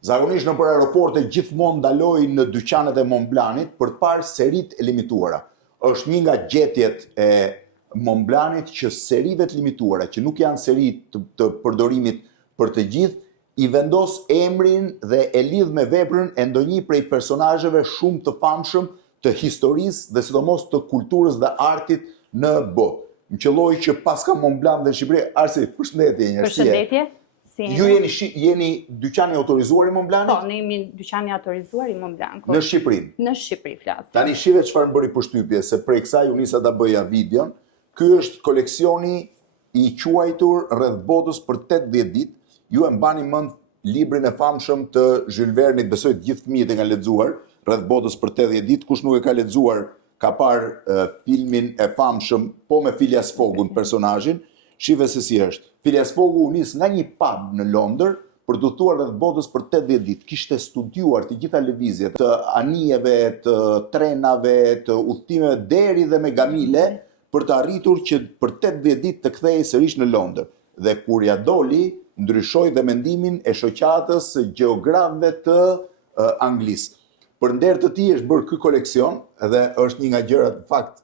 Zakonisht në për aeroporte gjithmonë ndaloj në dyqanet e Montblancit për të parë serit e limituara. Është një nga gjetjet e Montblancit që serive të limituara, që nuk janë seri të përdorimit për të gjithë, i vendos emrin dhe e lidh me veprën e ndonjë prej personazheve shumë të famshëm të historisë dhe sidomos të kulturës dhe artit në botë. Më qelloj që paska Montblanc dhe Shqipëri, Arsi, përshëndetje një. Përshëndetje. Ju jeni dyqani autorizuar i Montblancit? Po, ne jemi dyqani autorizuar i Montblancit. Në Shqipëri? Në Shqipëri flas. Tani shive çfarë më bëri përshtypje, se prej kësaj u nisa ta bëja videon. Ky është koleksioni i quajtur rreth botës për 80 ditë. Ju e mbani mend librin e famshëm të Jules Vernit, besoj të gjithë fëmijët e kanë lexuar, rreth botës për 80 ditë. Kush nuk e ka lexuar, ka parë filmin e famshëm, po me Phileas Foggun personazhin. Shive se si është. Phileas Foggu u nis nga një pub në Londër për të udhëtuar rreth botës për 80 ditë. Kishte studiuar të gjitha lëvizjet, të anijeve, të trenave, të udhëtimeve deri dhe me gamile, për të arritur që për 80 ditë të kthehej sërish në Londër. Dhe kur ja doli, ndryshoi dhe mendimin e shoqatës së gjeografëve të Anglisë. Për nder të tij është bërë ky koleksion dhe është një nga gjërat, në fakt,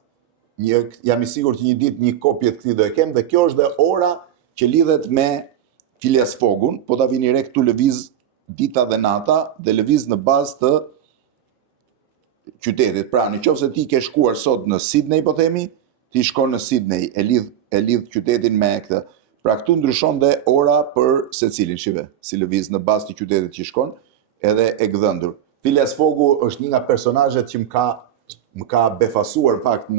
jam i sigurt që një ditë një kopje të këtij do e kem, dhe kjo është dhe ora që lidhet me Phileas Foggun, po ta vini re këtu lëviz dita dhe nata dhe lëviz në bazë të qytetit. Pra, nëse ti ke shkuar sot në Sydney, po themi, ti shkon në Sydney, e lidh qytetin me këtë. Pra këtu ndryshon dhe ora për secilin, shive, si lëviz në bazë të qytetit që shkon, edhe e gdhëndur. Phileas Foggu është një nga personazhet që më ka befasuar, në fakt,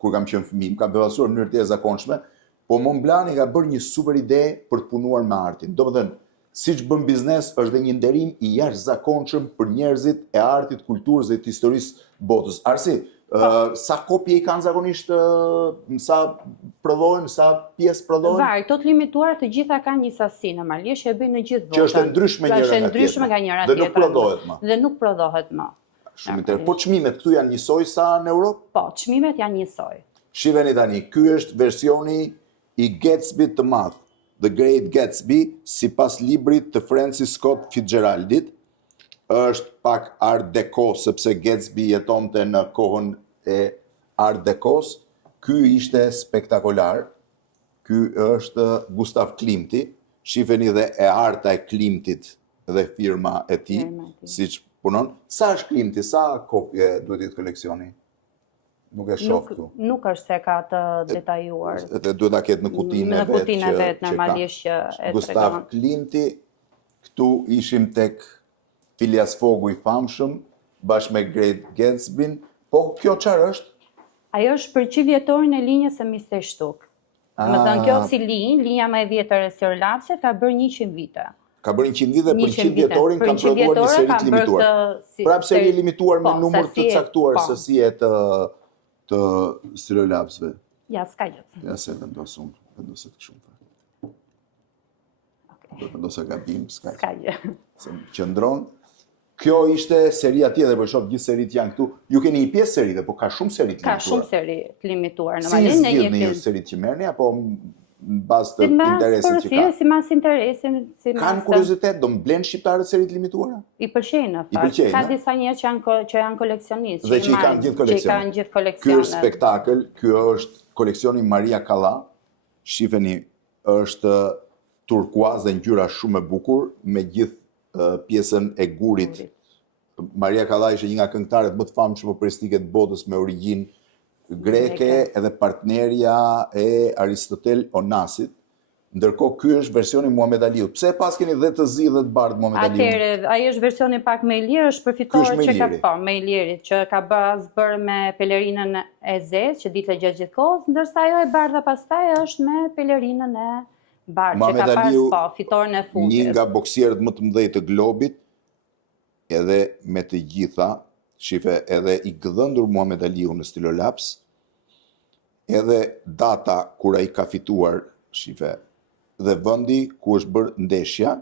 kur kam qenë fëmijë, më ka befasuar në mënyrë të jashtëzakonshme, po Montblanc ka bërë një super ide për të punuar me artin. Domethënë, siç bën biznes, është dhe një nderim i jashtëzakonshëm për njerëzit e artit, kulturës dhe të historisë botës. Arsi, sa kopje i kanë zakonisht, sa prodhohen, sa pjesë prodhohen? Varg, këto të limituara të gjitha kanë një sasi, normalisht e bëjnë në gjithë botën. Që është ndryshme nga njëra tjetra. Dhe nuk prodhohet më. Dhe nuk prodhohet më. Shumë interesant. Po çmimet këtu janë njësoj sa në Europë? Po, çmimet janë njësoj. Shiheni tani, ky është versioni i Gatsby të madh, The Great Gatsby, sipas librit të Francis Scott Fitzgeraldit. Është pak art deco, sepse Gatsby jetonte në kohën e art decos. Ky ishte spektakolar. Ky është Gustav Klimti. Shiheni dhe e arta e Klimtit dhe firma e tij, siç punon. Sa është Klimti? Sa kopje duhet të jetë koleksioni? Nuk e shoh këtu. Nuk është se ka të detajuar. Dhe duhet ta ketë në kutinë e vet. Në kutinë e vet, normalisht që e tregon. Gustav Klimti, këtu ishim tek Phileas Foggu i famshëm, bashkë me Great Gatsby. Po kjo çfarë është? Ajo është përqindjetorin e linjës së Mr. Shtuk. Më thënë, kjo si linja më e vjetër e Sirolapsit ka bërë 100 vite. Ka bërë 100 vite dhe përqindjetorin kanë prodhuar një seri të limituar. Prapë seri limituar me numër të caktuar sësie të Sirolapsve. Ja, s'ka gjë. Ja, se vendoset shumë. Do vendosa gabim, s'ka gjë. Se qëndron. Kjo ishte seria tjetër, por shoh gjithë seritë janë këtu. Ju keni një pjesë serive, po ka shumë seri të limituar. Ka shumë seri të limituar. Si zgjidhni ju seritë që merrni apo në bazë të interesit që ka? Si mas interesin. Kanë kuriozitet, do mblen shqiptarët serit limituara? I pëlqejnë në fakt. Ka disa njerëz që janë koleksionistë. Dhe që i kanë gjithë koleksionet. Ky është spektakël, ky është koleksioni Maria Kalla. Shifeni, është turkuaz dhe ngjyra shumë e bukur, me gjithë pjesën e gurit. Maria Kalla ishte një nga këngëtarët më të famshëm operistike të botës me origjinë greke, edhe partnerja e Aristotel Onasit. Ndërkohë ky është versioni Muhamet Aliut. Pse pas keni dhe të zi dhe të bardhë Muhamet Aliut? Atëherë, ai është versioni pak më i lirë, është përfituar që ka po, më i lirit, që ka bërë me pelerinën e zezë, që ditë gjatë gjithë kohës, ndërsa ajo e bardha pastaj është me pelerinën e bardhë, që ka pas po, fitoren e fundit. Një nga boksierët më të mëdhenj të globit, edhe me të gjitha, shife edhe i gëdhëndur Muhamet Aliu në Stilolaps, edhe data kur ai ka fituar, shife, dhe vendi ku është bërë ndeshja,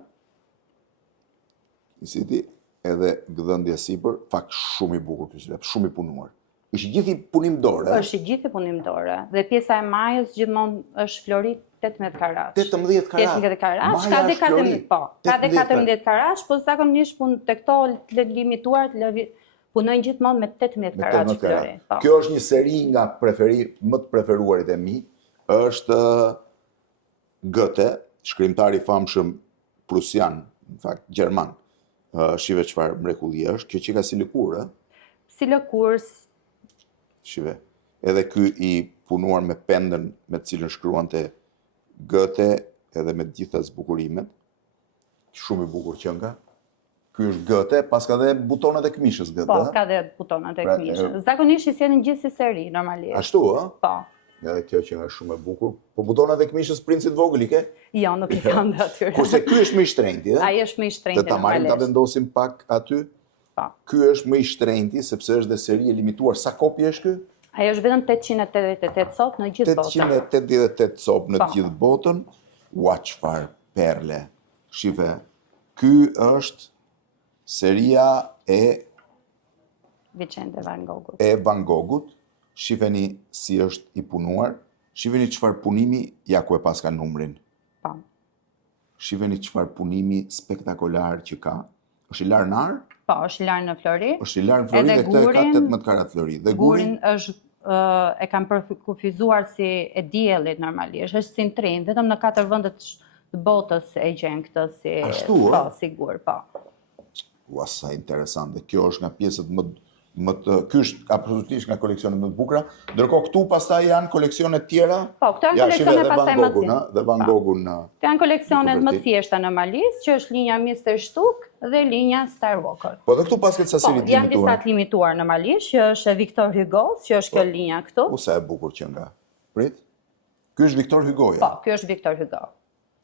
edhe gëdhëndja sipër, fakt shumë i bukur ky Stilolaps, shumë i punuar. Është gjithë i punim dore. Është gjithë i punim dore. Dhe pjesa e majës gjithmonë është florit 18 karaç. 18 karaç. 18 karaç, ka dhe 14, po. Ka dhe 14 karaç, po zakonisht te këto të limituar punojnë gjithmonë me 18 karaç flori. Kjo është një seri nga më të preferuarit e mi, është Goethe, shkrimtari i famshëm prusian, në fakt gjerman. Shive çfarë mrekulli është, kjo që ka si lëkurë, si lëkurë. Shive. Edhe ky i punuar me pendën me të cilën shkruante Goethe edhe me gjitha zbukurimet. Shumë i bukur që nga. Ky është Goethe, pas ka dhe butonat e këmishës Goethe. Po, ka dhe butonat e këmishës. Zakonisht i sjellin gjithë si seri, normalisht. Ashtu, ë? Po. Edhe kjo që nga shumë e bukur. Po butonat e këmishës Princit Vogël i ke? Jo, nuk i kam dhe atyre. Kurse ky është më i shtrenjti, ë? Ai është më i shtrenjti. Dhe ta marrim ta vendosim pak aty. Po. Ky është më i shtrenjti sepse është dhe seri e limituar. Sa kopje është ky? Ai është vetëm 888 copë në gjithë botën. 888 copë në gjithë botën. Ua çfarë perle. Shive, ky është seria e Vicente Van Goghut. E Van Goghut. Shifeni si është i punuar. Shifeni çfarë punimi, ja ku e paska numrin. Po. Shifeni çfarë punimi spektakolar që ka. Është i larnar? Po, është i larë në Flori. Është i larë në Flori dhe këtë ka 18 karat Flori. Dhe gurin është e kam përkufizuar si e diellit normalisht, është si në tren, vetëm në 4 vendet të botës e gjen këtë si po, sigur, po. Ua, sa interesante. Kjo është nga pjesët ky është absolutisht nga koleksionet më të bukura. Ndërkohë këtu pastaj janë koleksionet tjera. Po, këto janë koleksionet pastaj më të tjera. Dhe Van Goghun. Këto janë koleksionet më të thjeshta normalisht, që është linja Mr. Shtuk dhe linja Star Walker. Po dhe këtu pas këtë sa seri limituar. Janë disa të limituar normalisht, që është Victor Hugo, që është kjo linja këtu. U sa e bukur që nga. Prit. Ky është Victor Hugo, ja. Po, ky është Victor Hugo.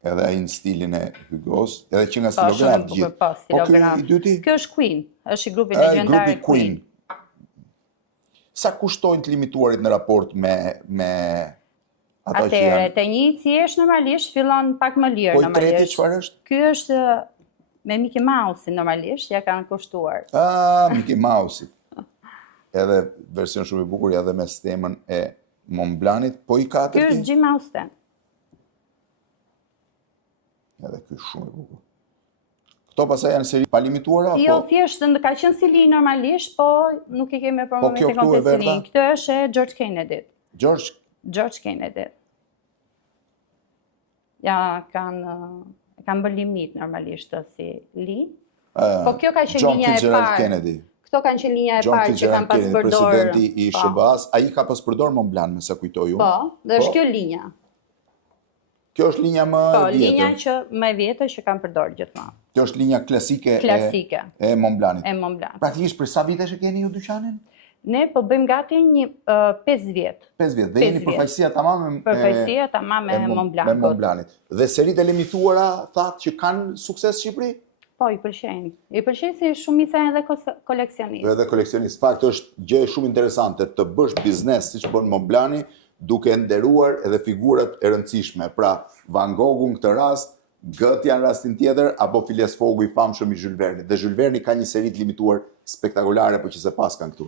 Edhe ai në stilin e Hugos, edhe që nga stilograf gjithë. Po, stilograf. Ky është Queen, është i grupi legjendar Queen. Sa kushtojnë të limituarit në raport me ata që janë? Atëre, te një thjesht normalisht fillon pak më lirë normalisht. Po i treti çfarë është? Ky është me Mickey Mouse normalisht, ja kanë kushtuar. Mickey Mouse. Edhe version shumë i bukur, ja dhe me stemën e Montblancit, po i katërti? Ky është Jim Austen. Edhe ky shumë i bukur. Këto pasaj janë seri pa limituara? Jo, thjesht ka qenë si linjë normalisht, po nuk i kemi për momentin komplet si linjë. Këtë është e George Kennedy. George Kennedy. Ja, kanë bërë limit normalisht si linjë. Po kjo ka qenë linja e parë. Këto kanë qenë linja e parë që kanë pas përdorë. Presidenti i SBA-s, ai ka pas përdorë Montblanc, me sa kujtoj unë. Po, dhe është kjo linja. Kjo është linja më vjetër. Po, linja që më vjetër që kanë përdorë gjithmonë. Kjo është linja klasike e Montblancit. E Montblanc. Praktikisht për sa vitesh e keni ju dyqanin? Ne po bëjmë gati një 5 vjet. 5 vjet. Dhe jeni përfaqësia tamam me Montblancit. Dhe seritë e limituara thatë që kanë sukses në Shqipëri? Po, i pëlqejnë. I pëlqejnë si shumica edhe koleksionistë. Edhe koleksionistë. Fakt është gjë shumë interesante të bësh biznes siç bën Montblanci, duke nderuar edhe figurat e rëndësishme. Pra, Van Goghu në këtë rast, Goethe në rastin tjetër, apo Phileas Foggu i famshëm i Jules Verne. Dhe Jules Verne ka një seri të limituar spektakolare, por që se pas kanë këtu.